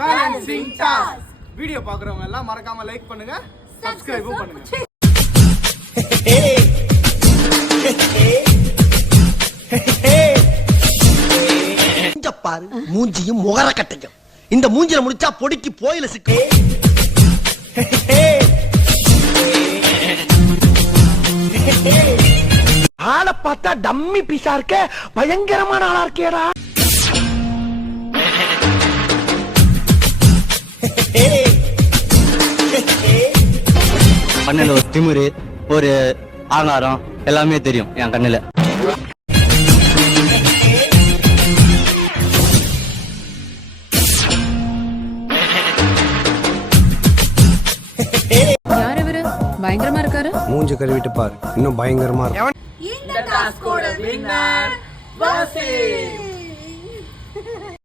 Balancing task. Video பார்க்குறவங்க எல்லாம் மறக்காம லைக் பண்ணுங்க, சப்ஸ்கிரைபும் பண்ணுங்க. பாரு மூஞ்சியும் முகர கட்டையும். இந்த மூஞ்சில முடிச்சா பொடிக்கு போயில சிக்கும். ஆளை பார்த்தா டம்மி பீஸா இருக்க, பயங்கரமான ஆளா இருக்கேடா. கண்ணுல ஒரு திமிரு, ஒரு ஆங்காரம் எல்லாமே தெரியும் என் கண்ணுல. யார் இவரு? பயங்கரமா இருக்காரு. மூஞ்சி கழுவிட்டு பாரு, இன்னும் பயங்கரமா இருக்கும். இந்த டாஸ்கோட வின்னர் வாசி.